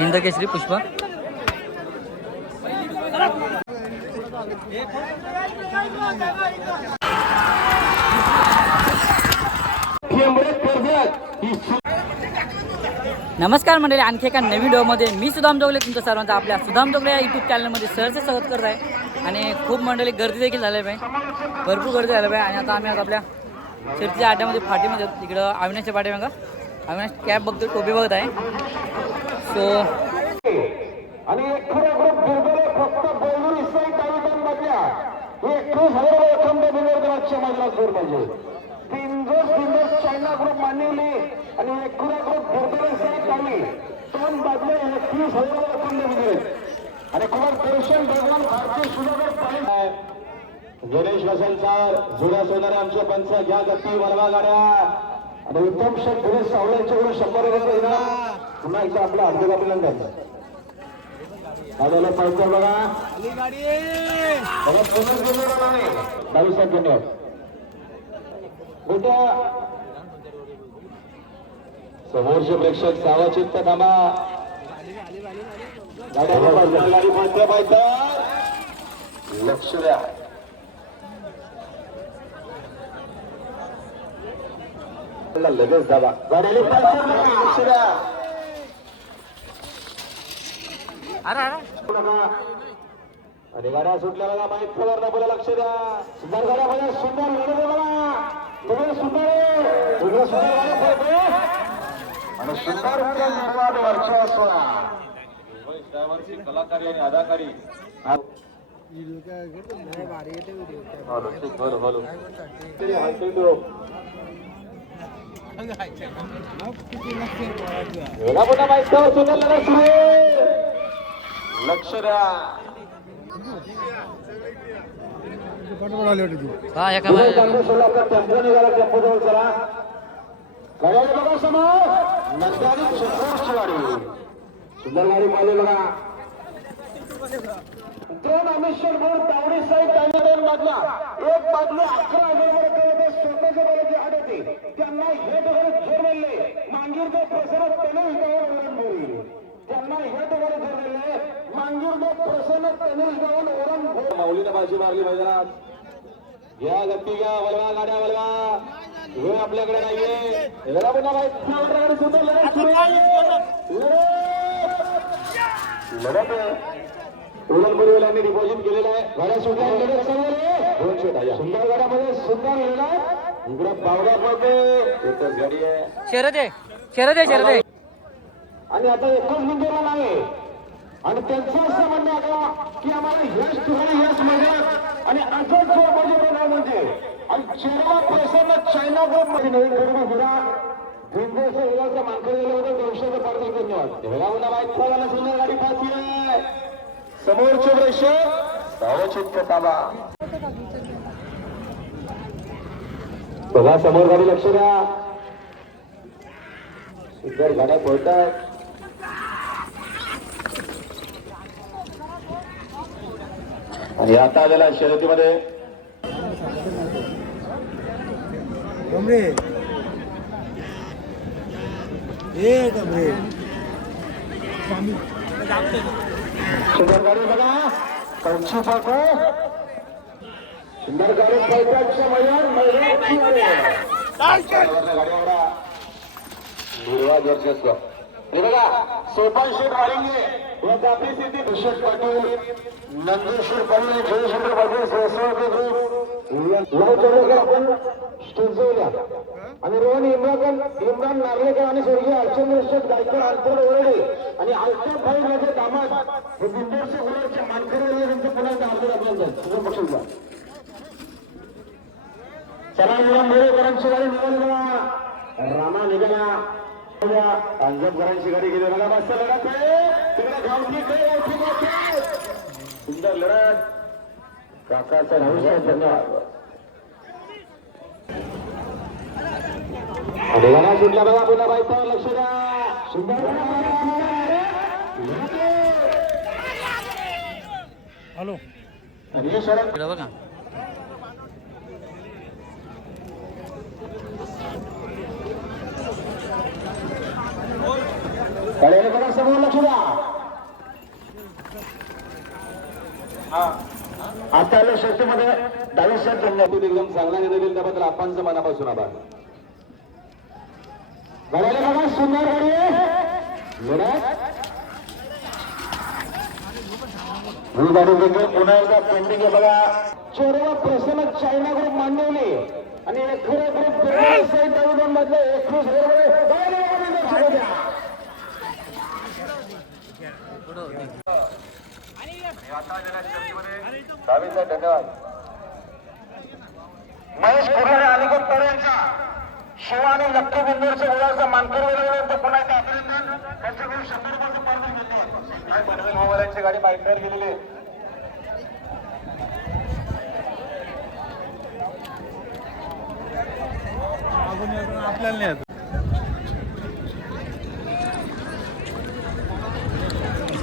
हिंद केसरी पुष्पा. नमस्कार मंडळी आणखी एका नवीन व्हिडिओमध्ये मी सुदाम जोगले तुमच्या सर्वांचा आपल्या सुदाम जोगले या यूट्यूब चॅनलमध्ये सहर्ष स्वागत करत आहे. आणि खूप मंडळी गर्दी देखील झाली पाहिजे भरपूर गर्दी झाली पाहिजे आणि आता आम्ही आता आपल्या शेतीच्या आड्यामध्ये फाटीमध्ये इकडं अविनाशच्या पाठी बघा अविनाश कॅब बघतो टोपी बघत आहे. सो आणि एक फक्त म्हणजे. चायना ग्रुप मानवली आणि एक ग्रुप दोन बाजले एकवीस हजार आणि कुमार पेशन भगवान भारतीय सुधाकर पाणी गणेश वसंतसार जुन्या सोनारे आमचे पंच घ्या गती वळवा गाड्या. आणि उत्तम शेख दिनेश सावळ्यांच्याकडून शंभर रुपये इनाम पुन्हा एकदा आपलं हार्दिक अभिनंदन. आलेला पाहिजे बघा. नाही बावीस मोठ्या समोरचे प्रेक्षक सावचित्त गाड्या पाहिजे पाहिजे लक्ष द्या. लगेच दाबा अरे गाड्या सुटल्या बघा माहीत खबर बोला लक्ष द्या सुंदर गाड्या बघा सुंदर गाडी बघा सगळं सुंदर. सगळं सुंदर गाड्या. आणि सुंदर निर्वाद वर्चस्व कलाकारी आणि अदाकारी खबर सुंदर लढा सुरू आहे. लक्ष द्या हा एका पुढे चालू सोडला आपला टेम्पो निघाला टेम्पो जवळ चला बघा समोर नंदानी गाडी सुंदर गाडी बघा दोन अमेश्वर बोर्ड तावडी साईड दोन बाजला एक बाजू अकरा स्वतःच्या बाजूची आड होती त्यांना हे दगड जोर म्हणले मांगीरचे प्रसन्न त्याने हिजावर ओरण बोलले. त्यांना हे दगड जोर म्हणले मांगीरचे प्रसन्न त्याने माऊलीनं बाजी मारली मैदानात. या गती घ्या वळवा गाड्या वळवा. वेळ आपल्याकडे नाहीये. जरा गाडी सुंदर लढत उरण बोरीवाल्यांनी डिपॉझिट केलेलं आहे. गाड्या सुद्धा लढत चालू आहे. दोन शेट आहे. सुंदर गाड्यामध्ये सुंदर लढत इकडे एकच गाडी आहे. शरद आहे. शरद आहे शरद आहे. आणि आता एकच मुंबईला नाही आणि त्यांचं असं म्हणणं आहे का आम्हाला ह्याच ठिकाणी ह्याच मैदानात आणि असंच जो म्हणजे म्हणजे आणि चेहरा प्रसन्न चायना बोर्डमध्ये नवीन करून गुरा भिंदेचं हिराचं मानकर गेलं होतं दोनशे पाच धन्यवाद माहीत पडायला सुंदर गाडी पाचवी आहे समोरचे प्रेक्षक सावचित ताबा बघा समोर गाडी लक्ष द्या. सुंदर गाड्या पळतात आणि आता आलेला शर्यतीमध्ये. सुंदर गाडी बघा. कंची पाको सुंदर गाडी पळतात मैदान मैदान गाडी वर्चस्व हे बघा सोपान शेठ वारिंगे या जाती स्थिती दुष्यंत पाटील नंदेश्वर पाटील जयशंकर पाटील सहस्र आपण स्टेज जाऊया आणि रोहन इम्रान इम्रान नार्लेकर आणि स्वर्गीय अर्चंद्र शेठ गायकर अंतर ओरडे. आणि आलकर फाईन माझे दामाद हे बिंदोरचे गुलाबचे मानकरी यांचे पुन्हा एकदा अर्ज आपल्याला तुझं पक्ष घ्या चला नियम मोरेकरांची गाडी निघाली राणा निघाल्या अंजपकरांची गाडी गेली बघा. मस्त लढत आहे. तिकडे गावठी गावठी. सुंदर लढत. काकाचा धन्यवाद. बघा लक्ष द्या. सुंदर. हॅलो. बघा. समोर? लक्ष द्या. आता आल्या शर्तीमध्ये डावी शर्ट जमण्यातून एकदम चांगला निर्णय दिला त्याबद्दल आपणचं मनापासून आभार बघायला बघा सुंदर गाडी ही गाडी देखील पुन्हा एकदा पेंडिंग आहे बघा. चोरवा प्रसन्न चायना ग्रुप मांडवली. आणि खरं ग्रुप साईड डावीकडून मधले एकवीस धन्यवाद. महेश कुर्लाने अलिगड तळ्यांचा शिवा आणि लक्की बिंदूरच्या मुलाचा मानकर वेळेनंतर पुन्हा एकदा अभिनंदन त्यांच्याकडून शंभर रुपयाचं पार्सल घेतले काय पनवेल मोबाईलची गाडी बाईकवर गेलेली आहे. आपल्याला नाही येत.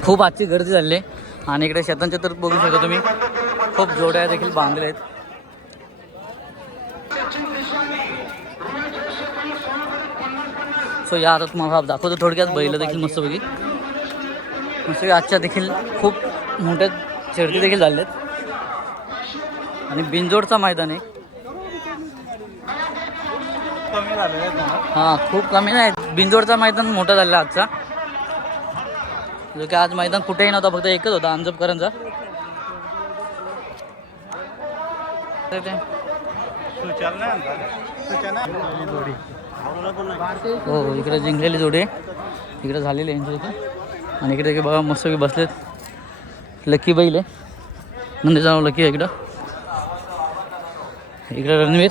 खूप आजची गर्दी झाली आहे. आणि इकडे शेतांच्या तर बघू शकता तुम्ही. खूप जोड्या देखील बांधलेल्या आहेत. सो या आता तुम्हाला दाखवतो थोडक्यात बैल देखील मस्तपैकी. मस्त आजच्या देखील खूप मोठ्या शर्ती देखील झाल्या आहेत. आणि बिंजोडचा मैदान आहे. हां खूप कमी नाही. बिंजोडचा मैदान मोठा झाला आजचा. जो की आज मैदान कुठेही नव्हता फक्त एकच होता अंजपकरांचा. ते- सूचना हो हो इकडे जिंकलेली जोडी. आहे इकडे झालेली यांच्या इथे. आणि इकडे बघा मस्त बसलेत. लकी बैल आहे. नंदी जाऊ लकी आहे इकडं. इकडे रणवीर.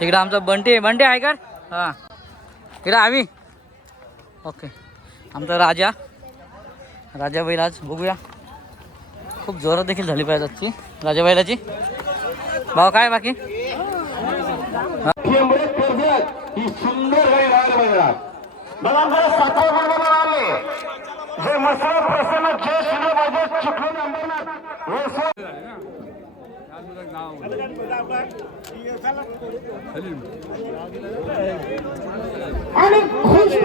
इकडं आमचा बंटी आहे. बंटी आहे का हां. इकडं आम्ही. ओके. आमचा राजा. राजा बैल आज बघूया. खूप जोरात देखील झाली पाहिजे आजची. राजा बैलाची. भाऊ काय बाकी? केंद्रे कर्जत ही सुंदर गाडी राहायला पाहिजे बघा जरा सातवा आले. जे मसाला प्रसन्न जय शिंदे पाहिजे चिखली अंबरनाथ सर आणि खुश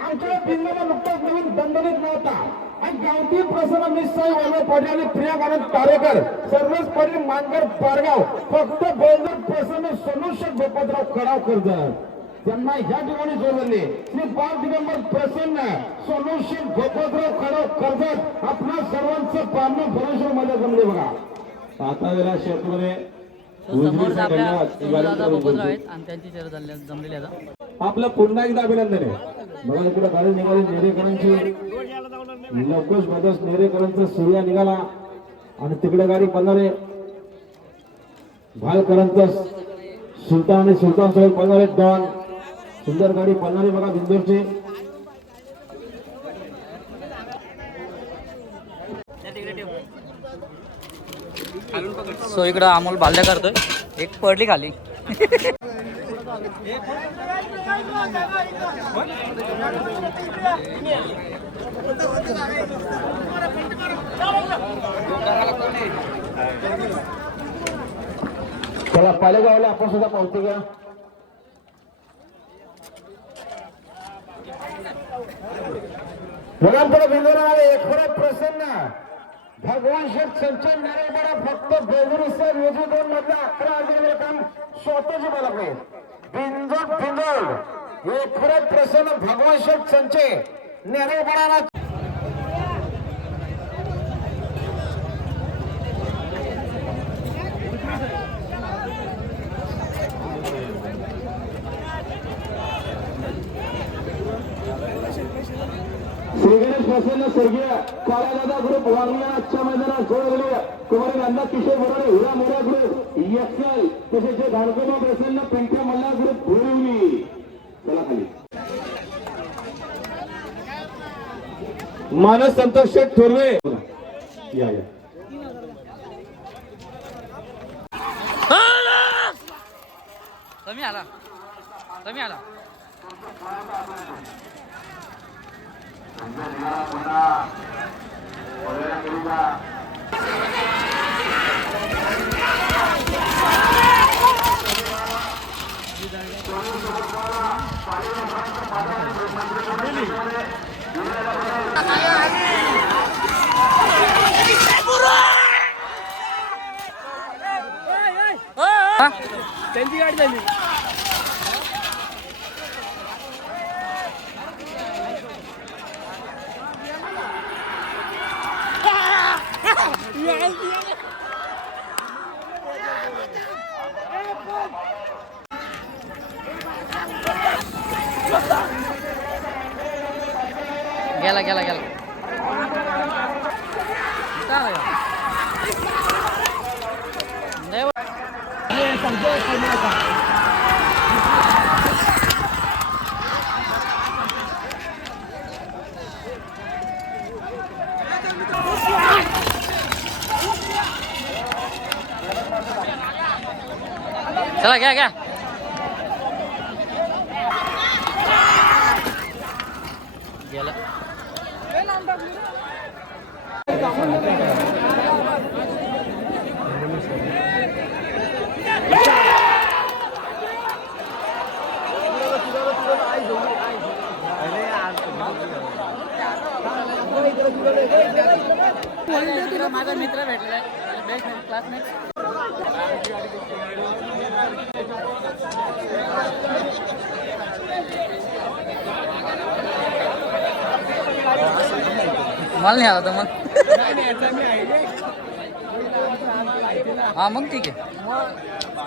आमच्या पिंगाला नुकताच नवीन दणदणीत नव्हता. गावठी प्रसन्न निश्चय वल्लभ पाटील आणि प्रिया आनंद तारेकर सर्वच पाटील मानकर पारगाव. फक्त बेंदूर प्रसन्न सोनुष्य गोपतराव कडाव कर्जत त्यांना या ठिकाणी जोडले श्री बाल दिगंबर प्रसन्न सोनुष्य गोपतराव कडाव कर्जत आपल्या सर्वांचं पारणं भरोश्वर मध्ये जमले बघा. आता जरा शेतमध्ये. आपलं पुन्हा एकदा अभिनंदन आहे. बघा इकडे गाडी निघाली नेरेकरांची लवकच मध्येच नेरेकरांचा सूर्या निघाला. आणि तिकडे गाडी पळणारे भालकरांचा सुलतान आणि सुलतान सोबत पळणारे डॉन. सुंदर गाडी पळणारी बघा बिंदूरची. सो इकडं अमोल बाल्द्या करतोय. एक पडली खाली. चला पालेगावला आपण सुद्धा पावती घ्या. मुलांकडे बिंदूर प्रसन्न. भगवान शेठ संचन नारेबडा फक्त बेगुरी रोजी दोन मधला अकरा हजार काम स्वतःची मला पाहिजे बिंदू बिंदोड एकोणा प्रसन्न भगवान शेठ संचे. नेरेबडा श्रीगणेश प्रसन्न स्वर्गीय काळादादा ग्रुप वारल्या आजच्या मैदानात जोडले कुमारी नंदा किशोर बोराडे हुरा मोरा ग्रुप एक्सेल तसेच जे प्रसन्न पिंट्या मल्ला ग्रुप भोरिवली चला खाली मानस संतोष शेठ थोरवे. या या. कमी आला. तुम्ही आला. त्यांची गाडी झाली गेला गेला गेला. चला घ्या घ्या. गेला. माझा मित्र भेटला आहे बेस्ट क्लासमेट मला नाही आला तर मग हा मग ठीक आहे.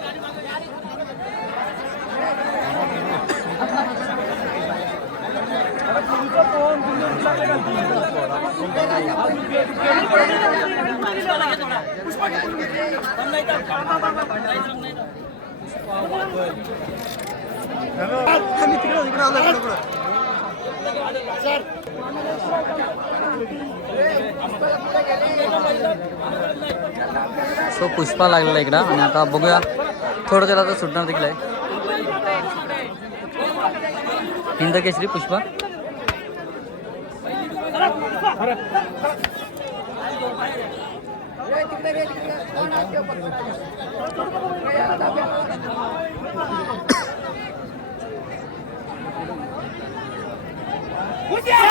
सो पुष्पा लागलेला इकडं. आणि आता बघूया थोडं त्याला आता सुटणार तिकडे. हिंद केसरी पुष्पा. Yeah!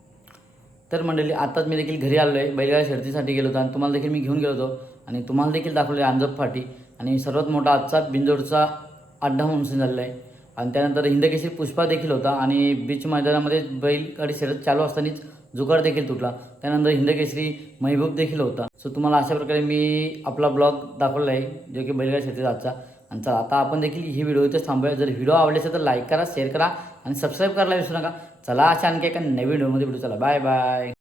तर मंडळी आत्ताच मी देखील घरी आलो आहे बैलगाड्या शर्तीसाठी गेलो होतो आणि तुम्हाला देखील मी घेऊन गेलो होतो आणि तुम्हाला देखील दाखवले आंजप फाटी. आणि सर्वात मोठा आजचा बिंजोडचा अड्डा म्हणून झालेला आहे. आणि त्यानंतर हिंदकेशी पुष्पा देखील होता आणि बीच मैदानामध्ये बैलगाडी शर्यत चालू असतानाच जुगाड देखील तुटला. त्यानंतर हिंदकेसरी महबूब देखील होता. सो तुम्हाला अशा प्रकारे मी आपला ब्लॉग दाखवला आहे जो की बैलगाडी शर्यतीचा आजचा. आणि चला आता आपण देखील ही व्हिडिओ इथेच थांबूया. जर व्हिडिओ आवडले असेल तर लाईक करा शेअर करा आणि सबस्क्राईब करायला विसरू नका. चला अशा आणखी एका नवीन व्हिडिओमध्ये भेटू. चला बाय बाय